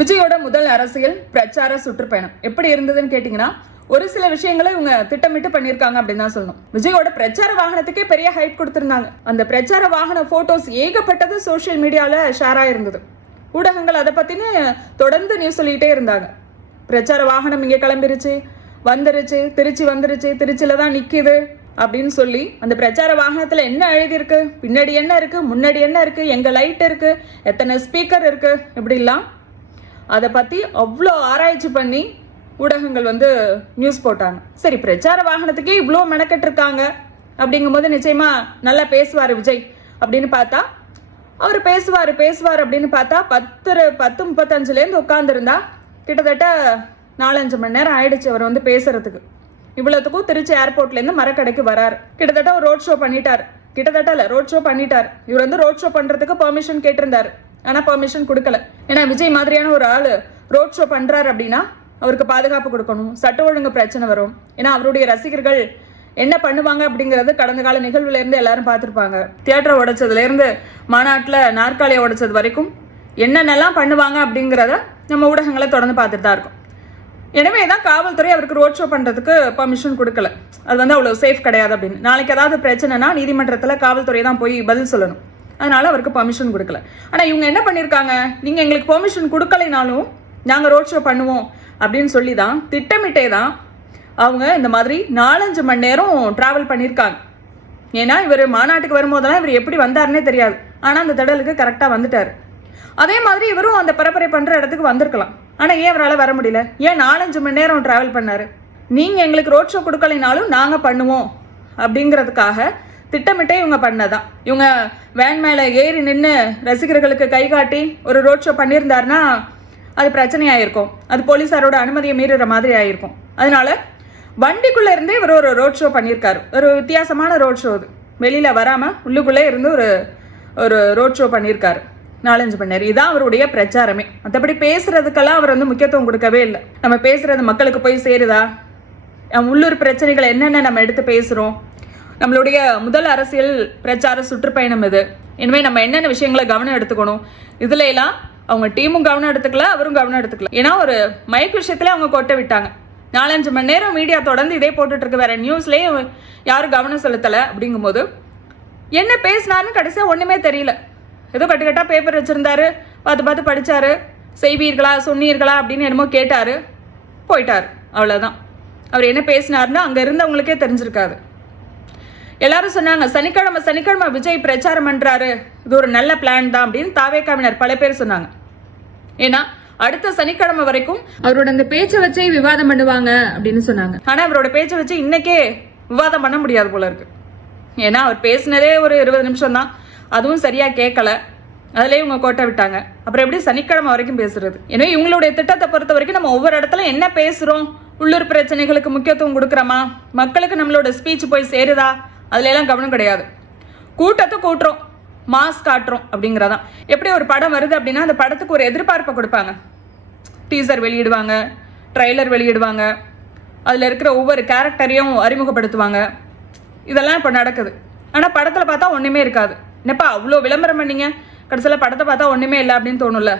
விஜயோட முதல் அரசியல் பிரச்சார சுற்றுப்பயணம் எப்படி இருந்ததுன்னு கேட்டீங்கன்னா, ஒரு சில விஷயங்களை இவங்க திட்டமிட்டு பண்ணிருக்காங்க அப்படின்னு தான் சொல்லணும். விஜயோட பிரச்சார வாகனத்துக்கே பெரிய ஹைப் கொடுத்திருந்தாங்க. அந்த பிரச்சார வாகன போட்டோஸ் ஏகப்பட்டது சோசியல் மீடியால ஷேர் ஆயிருந்தது. ஊடகங்கள் அதை பத்தினு தொடர்ந்து நியூஸ் சொல்லிட்டே இருந்தாங்க. பிரச்சார வாகனம் இங்க கிளம்பிருச்சு, வந்துருச்சு, திருச்சி வந்துருச்சு, திருச்சியில தான் நிக்குது அப்படின்னு சொல்லி அந்த பிரச்சார வாகனத்துல என்ன எழுதியிருக்கு, பின்னாடி என்ன இருக்கு, முன்னாடி என்ன இருக்கு, எங்க லைட் இருக்கு, எத்தனை ஸ்பீக்கர் இருக்கு, இப்படிலாம் அதை பத்தி அவ்வளோ ஆராய்ச்சி பண்ணி ஊடகங்கள் நியூஸ் போட்டாங்க. சரி, பிரச்சார வாகனத்துக்கே இவ்வளோ மெனக்கெட்டு இருக்காங்க அப்படிங்கும் போது நிச்சயமா நல்லா பேசுவார் விஜய் அப்படின்னு பார்த்தா, அவர் பேசுவார் அப்படின்னு பார்த்தா 10:35 உட்காந்துருந்தா கிட்டத்தட்ட 4-5 மணி நேரம் ஆயிடுச்சு அவர் பேசுறதுக்கு. இவ்வளவுக்கும் திருச்சி ஏர்போர்ட்லேருந்து மரக்கடைக்கு வராரு. கிட்டத்தட்ட ஒரு ரோட் ஷோ பண்ணிட்டார். இவர் ரோட் ஷோ பண்றதுக்கு பெர்மிஷன் கேட்டிருந்தாரு. ஆனா பெர்மிஷன் கொடுக்கல. ஏன்னா விஜய் மாதிரியான ஒரு ஆளு ரோட் ஷோ பண்றாரு அப்படின்னா அவருக்கு பாதுகாப்பு கொடுக்கணும், சட்ட ஒழுங்கு பிரச்சனை வரும். ஏன்னா அவருடைய ரசிகர்கள் என்ன பண்ணுவாங்க அப்படிங்கறது கடந்த கால நிகழ்வுல இருந்து எல்லாரும் பார்த்திருப்பாங்க. தியேட்டரை உடைச்சதுல இருந்து மாநாட்டுல நாற்காலியை உடைச்சது வரைக்கும் என்னென்னலாம் பண்ணுவாங்க அப்படிங்கிறத நம்ம ஊடகங்களை தொடர்ந்து பார்த்துட்டு தான் இருக்கும். எனவே தான் காவல்துறை அவருக்கு ரோட் ஷோ பண்றதுக்கு பெர்மிஷன் கொடுக்கல. அது அவ்வளவு சேஃப் கிடையாது அப்படின்னு. நாளைக்கு ஏதாவது பிரச்சனைனா நீதிமன்றத்துல காவல்துறை தான் போய் பதில் சொல்லணும். அதனால அவருக்கு பெர்மிஷன் கொடுக்கல. ஆனா இவங்க என்ன பண்ணிருக்காங்க, நீங்க எங்களுக்கு பெர்மிஷன் கொடுக்கலைனாலும் நாங்க ரோட் ஷோ பண்ணுவோம் அப்படின்னு சொல்லி தான் திட்டமிட்டே தான் அவங்க இந்த மாதிரி 4-5 மணி நேரம் டிராவல் பண்ணியிருக்காங்க. ஏன்னா இவர் மாநாட்டுக்கு வரும்போதெல்லாம் இவர் எப்படி வந்தாருன்னே தெரியாது. ஆனா அந்த திடலுக்கு கரெக்டா வந்துட்டாரு. அதே மாதிரி இவரும் அந்த பரப்புரை பண்ற இடத்துக்கு வந்திருக்கலாம். ஆனா ஏன் அவரால் வர முடியல? ஏன் 4-5 மணி நேரம் டிராவல் பண்ணாரு? நீங்க எங்களுக்கு ரோட் ஷோ கொடுக்கலைனாலும் நாங்க பண்ணுவோம் அப்படிங்கிறதுக்காக திட்டமிட்டே இவங்க பண்ணதான். இவங்க வேன் மேல ஏறி நின்று ரசிகர்களுக்கு கை காட்டி ஒரு ரோட் ஷோ பண்ணியிருந்தாருன்னா அது பிரச்சனையாயிருக்கும். அது போலீஸாரோட அனுமதியை மீறுற மாதிரி ஆயிருக்கும். அதனால வண்டிக்குள்ள இருந்தே இவர் ஒரு ரோட் ஷோ பண்ணியிருக்காரு. ஒரு வித்தியாசமான ரோட் ஷோ. அது வெளியில வராம உள்ளுக்குள்ளே இருந்து ஒரு ரோட் ஷோ பண்ணியிருக்காரு 4-5 மணி நேரம். இதான் அவருடைய பிரச்சாரமே. மற்றபடி பேசுறதுக்கெல்லாம் அவர் முக்கியத்துவம் கொடுக்கவே இல்லை. நம்ம பேசுறது மக்களுக்கு போய் சேருதா, உள்ளூர் பிரச்சனைகளை என்னென்ன நம்ம எடுத்து பேசுறோம், நம்மளுடைய முதல் அரசியல் பிரச்சார சுற்றுப்பயணம் இது. எனவே நம்ம என்னென்ன விஷயங்களை கவனம் எடுத்துக்கணும், இதுல எல்லாம் அவங்க டீமும் கவனம் எடுத்துக்கல, அவரும் கவனம் எடுத்துக்கல. ஏன்னா ஒரு மைக் விஷயத்துல அவங்க கொட்ட விட்டாங்க. 4-5 மணி நேரம் மீடியா தொடர்ந்து இதே போட்டுட்டு இருக்கு. வேற நியூஸ்லயே யாரும் கவனம் செலுத்தல. அப்படிங்கும்போது என்ன பேசினாருன்னு கடைசியா ஒண்ணுமே தெரியல. ஏதோ கட்டுக்கட்டா பேப்பர் வச்சிருந்தாரு, பார்த்து படிச்சாரு, செய்வீர்களா சொன்னீர்களா அப்படின்னு என்னமோ கேட்டாரு, போயிட்டாரு. அவ்வளவுதான். அவர் என்ன பேசினாருன்னு அங்க இருந்தவங்களுக்கே தெரிஞ்சிருக்காது. எல்லாரும் சொன்னாங்க சனிக்கிழமை விஜய் பிரச்சாரம் பண்றாரு, இது ஒரு நல்ல பிளான் தான் அப்படின்னு தாவேக்காவினர் பல பேர் சொன்னாங்க. ஏன்னா அடுத்த சனிக்கிழமை வரைக்கும் அவரோட அந்த பேச்சை வச்சே விவாதம் பண்ணுவாங்க அப்படின்னு சொன்னாங்க. ஆனா அவரோட பேச்சை வச்சு இன்னைக்கே விவாதம் பண்ண முடியாது போல இருக்கு. ஏன்னா அவர் பேசினதே ஒரு 20 நிமிஷம் தான், அதுவும் சரியா கேட்கல. அதுலயே இவங்க கோட்டை விட்டாங்க. அப்புறம் எப்படி சனிக்கிழமை வரைக்கும் பேசுறது? எனவே இவங்களுடைய திட்டத்தை பொறுத்த வரைக்கும் நம்ம ஒவ்வொரு இடத்துல என்ன பேசுறோம், உள்ளூர் பிரச்சனைகளுக்கு முக்கியத்துவம் கொடுக்குறோமா, மக்களுக்கு நம்மளோட ஸ்பீச் போய் சேருதா, அதுல எல்லாம் கவனம் கிடையாது. கூட்டத்தை கூட்டுறோம், மாஸ் காட்டுறோம் அப்படிங்கிறதான். எப்படி ஒரு படம் வருது அப்படின்னா அந்த படத்துக்கு ஒரு எதிர்பார்ப்பை கொடுப்பாங்க. டீசர் வெளியிடுவாங்க, ட்ரைலர் வெளியிடுவாங்க, அதுல இருக்கிற ஒவ்வொரு கேரக்டரையும் அறிமுகப்படுத்துவாங்க. இதெல்லாம் இப்போ நடக்குது. ஆனா படத்துல பார்த்தா ஒண்ணுமே இருக்காது. என்னப்பா அவ்வளோ விளம்பரம் பண்ணீங்க, கடைசியில் படத்தை பார்த்தா ஒண்ணுமே இல்லை அப்படின்னு தோணும்ல.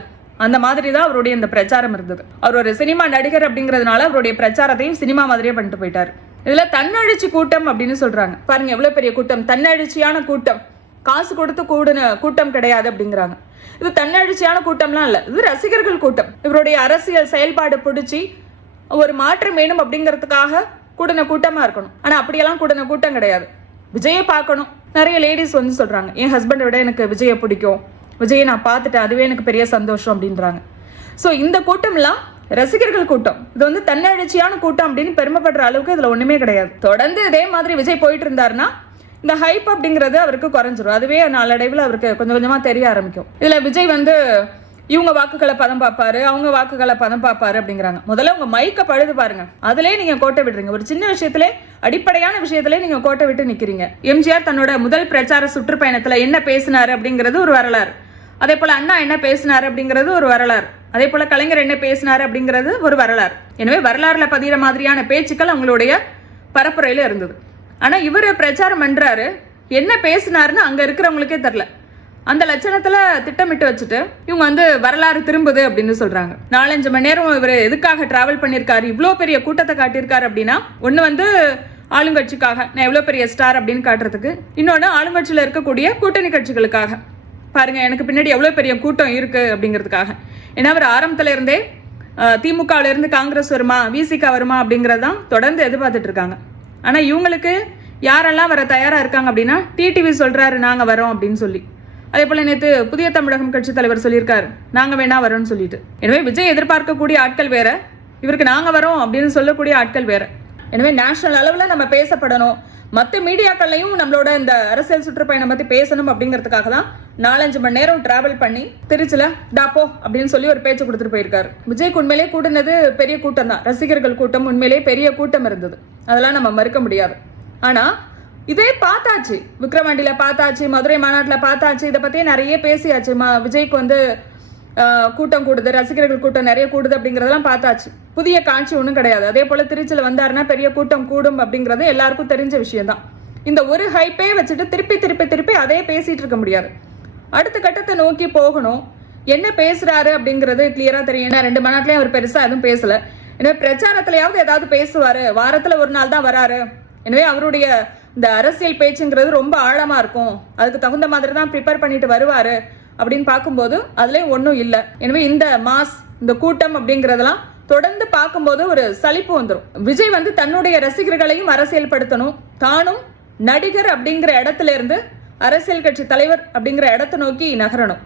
அந்த மாதிரி தான் அவருடைய இந்த பிரச்சாரம் இருந்தது. அவர் ஒரு சினிமா நடிகர் அப்படிங்கிறதுனால அவருடைய பிரச்சாரத்தையும் சினிமா மாதிரியே பண்ணிட்டு போயிட்டாரு. இதுல தன்னெழுச்சி கூட்டம் அப்படின்னு சொல்றாங்க. பாருங்க எவ்வளவு பெரிய கூட்டம், தன்னெழுச்சியான கூட்டம், காசு கொடுத்து கூடுன கூட்டம் கிடையாது அப்படிங்கிறாங்க. இது தன்னெழுச்சியான கூட்டம்லாம் இல்ல, இது ரசிகர்கள் கூட்டம். இவருடைய அரசியல் செயல்பாடு பிடிச்சி ஒரு மாற்றம் வேணும் அப்படிங்கிறதுக்காக கூடின கூட்டமா இருக்கணும். ஆனா அப்படியெல்லாம் கூடின கூட்டம் கிடையாது. விஜயை பார்க்கணும். நிறைய லேடிஸ் சொல்றாங்க, என் ஹஸ்பண்டை விட எனக்கு விஜயை பிடிக்கும், விஜயை நான் பார்த்துட்டேன், அதுவே எனக்கு பெரிய சந்தோஷம் அப்படின்றாங்க. ஸோ இந்த கூட்டம்லாம் ரசிகர்கள் கூட்டம். இது தன்னெழுச்சியான கூட்டம் அப்படின்னு பெருமைப்படுற அளவுக்கு இதுல ஒண்ணுமே கிடையாது. தொடர்ந்து இதே மாதிரி விஜய் போயிட்டு இருந்தாருன்னா இந்த ஹைப் அப்படிங்கிறது அவருக்கு குறைஞ்சிரும். அதுவே நாளடைவில் அவருக்கு கொஞ்சம் கொஞ்சமா தெரிய ஆரம்பிக்கும். இதுல விஜய் இவங்க வாக்குகளை பதம் பார்ப்பாரு, அவங்க வாக்குகளை பதம் பார்ப்பாரு அப்படிங்கிறாங்க. முதல்ல உங்க மைக்க பழுது பாருங்க, அதுலயே நீங்க கோட்டை விடுறீங்க. ஒரு சின்ன விஷயத்திலே, அடிப்படையான விஷயத்திலே நீங்க கோட்டை விட்டு நிக்கிறீங்க. எம்ஜிஆர் தன்னோட முதல் பிரச்சார சுற்றுப்பயணத்துல என்ன பேசினாரு அப்படிங்கிறது ஒரு வரலாறு. அதே போல அண்ணா என்ன பேசினாரு அப்படிங்கிறது ஒரு வரலாறு. அதே போல கலைஞர் என்ன பேசினாரு அப்படிங்கிறது ஒரு வரலாறு. எனவே வரலாறுல பதிகிற மாதிரியான பேச்சுக்கள் அவங்களுடைய பரப்புரையில இருந்தது. ஆனா இவரு பிரச்சாரம் பண்றாரு, என்ன பேசினாருன்னு அங்க இருக்கிறவங்களுக்கே தெரியல. அந்த லட்சணத்துல திட்டமிட்டு வச்சுட்டு இவங்க வந்து வரலாறு திரும்புது அப்படின்னு சொல்றாங்க. 4-5 மணி நேரம் இவர் எதுக்காக டிராவல் பண்ணியிருக்காரு, இவ்வளோ பெரிய கூட்டத்தை காட்டியிருக்காரு அப்படின்னா, ஒன்று வந்து ஆளுங்கட்சிக்காக நான் எவ்வளோ பெரிய ஸ்டார் அப்படின்னு காட்டுறதுக்கு, இன்னொன்று ஆளுங்கட்சியில் இருக்கக்கூடிய கூட்டணி கட்சிகளுக்காக பாருங்க எனக்கு பின்னாடி எவ்வளோ பெரிய கூட்டம் இருக்கு அப்படிங்கிறதுக்காக. ஏன்னா அவர் ஆரம்பத்துல இருந்தே திமுகவில் இருந்து காங்கிரஸ் வருமா விசிக வருமா அப்படிங்கிறதான் தொடர்ந்து எதிர்பார்த்துட்டு இருக்காங்க. ஆனால் இவங்களுக்கு யாரெல்லாம் வர தயாராக இருக்காங்க அப்படின்னா, டிடிவி சொல்றாரு நாங்கள் வரோம் அப்படின்னு சொல்லி. அதே போல நேற்று புதிய தமிழகம் கட்சி தலைவர் சொல்லியிருக்காரு நாங்கள் வேணா வரோம்னு சொல்லிட்டு. எனவே விஜய் எதிர்பார்க்கக்கூடிய ஆட்கள் வேற, இவருக்கு நாங்கள் வரோம் அப்படின்னு சொல்லக்கூடிய ஆட்கள் வேற. எனவே நேஷனல் அளவில் நம்ம பேசப்படணும், மற்ற மீடியாக்கள்லையும் நம்மளோட இந்த அரசியல் சுற்றுப்பயணம் பற்றி பேசணும் அப்படிங்கிறதுக்காக தான் 4-5 மணி நேரம் டிராவல் பண்ணி திருச்சியில் டாப்போ அப்படின்னு சொல்லி ஒரு பேச்சு கொடுத்துட்டு போயிருக்காரு. விஜய்க்கு உண்மையிலே கூட்டினது பெரிய கூட்டம் தான், ரசிகர்கள் கூட்டம் உண்மையிலே பெரிய கூட்டம் இருந்தது, அதெல்லாம் நம்ம மறுக்க முடியாது. ஆனால் இதே பார்த்தாச்சு, விக்ரவாண்டியில் பார்த்தாச்சு, மதுரை மாநாட்டில் பார்த்தாச்சு, இதை பற்றியே நிறைய பேசியாச்சு. விஜய்க்கு வந்து கூட்டம் கூடுது, ரசிகர்கள் கூட்டம் நிறைய கூடுது அப்படிங்கிறதெல்லாம் பார்த்தாச்சு. புதிய காட்சி ஒன்றும் கிடையாது. அதே போல் திருச்சியில் வந்தாருன்னா பெரிய கூட்டம் கூடும் அப்படிங்கிறது எல்லாருக்கும் தெரிஞ்ச விஷயம் தான். இந்த ஒரு ஹைப்பே வச்சுட்டு திருப்பி திருப்பி திருப்பி அதே பேசிட்டு இருக்க முடியாது. அடுத்த கட்டத்தை நோக்கி போகணும். என்ன பேசுறாரு அப்படிங்கிறது கிளியரா தெரியும். ஏன்னா 2 மாநாட்டிலையும் அவர் பெருசா எதுவும் பேசல. எனவே பிரச்சாரத்திலையாவது ஏதாவது பேசுவாரு, வாரத்துல ஒரு நாள் தான் வராரு. எனவே அவருடைய இந்த அரசியல் பேச்சுங்கிறது ரொம்ப ஆழமா இருக்கும், அதுக்கு தகுந்த மாதிரி தான் ப்ரிப்பேர் பண்ணிட்டு வருவாரு அப்படின்னு பார்க்கும்போது அதுலயும் ஒன்றும் இல்லை. எனவே இந்த மாஸ் இந்த கூட்டம் அப்படிங்கிறதெல்லாம் தொடர்ந்து பார்க்கும்போது ஒரு சலிப்பு வந்துடும். விஜய் வந்து தன்னுடைய ரசிகர்களையும் அரசியல் படுத்தணும், தானும் நடிகர் அப்படிங்கிற இடத்துல இருந்து அரசியல் கட்சி தலைவர் அப்படிங்கிற இடத்தை நோக்கி நகரணும்.